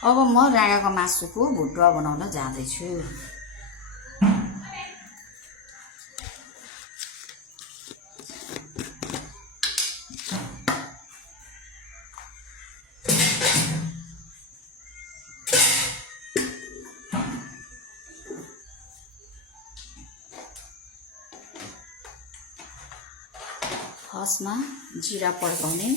अब म राँगाको मासुको भुटुवा बनाउन जाँदैछु। फर्स्टमा जिरा पड्काउने,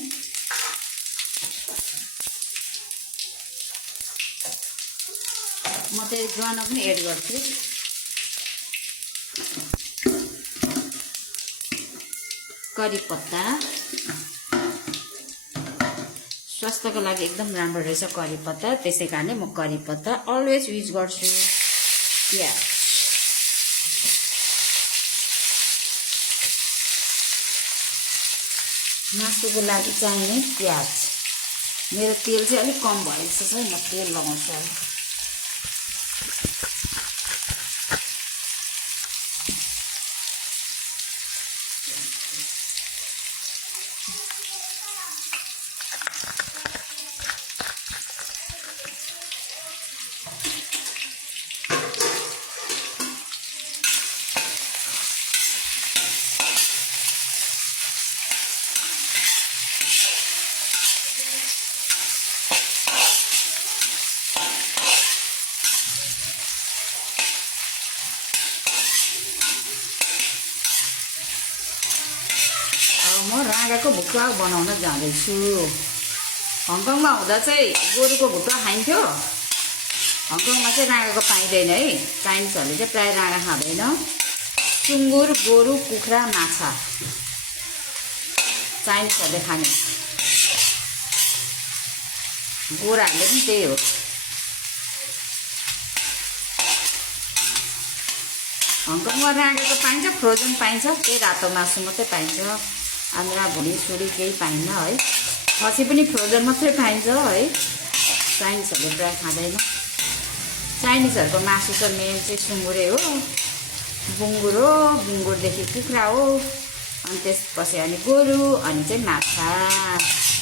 म चाहिँ ज्वानो पनि एड गर्छु। करी पत्ता स्वास्थ्यको लागि एकदम राम्रो रहेछ करी पत्ता, त्यसै कारणले म करी पत्ता अलवेज युज गर्छु। प्याज मासुको लागि चाहिने प्याज। मेरो तेल चाहिँ अलिक कम भएको छ, म तेल लगाउँछु। म राँगाको भुटुवा बनाउन जाँदैछु। हङकङमा हुँदा चाहिँ गोरुको भुटुवा खाइन्थ्यो। हङकङमा चाहिँ राँगाको पाइँदैन है, चाइनिजहरूले चाहिँ प्रायः राँगा खाँदैन। सुँगुर, गोरु, कुखुरा, माछा चाइनिजहरूले खाने, गोराहरूले पनि त्यही हो। हङकङमा राँगाको पाइन्छ, फ्रोजन पाइन्छ, त्यही रातो मासु मात्रै पाइन्छ। आन्द्रा भुँडी सुडी केही पाइन्न है। खसी पनि फ्रोजन मात्रै पाइन्छ है, चाइनिजहरूले प्रायः खाँदैन। चाइनिजहरूको मासु चाहिँ मेन चाहिँ सुँगुरै हो, बुङ्गुर हो, बुङ्गुरदेखि कुखुरा हो, अनि त्यसपछि अनि गोरु, अनि चाहिँ माछा।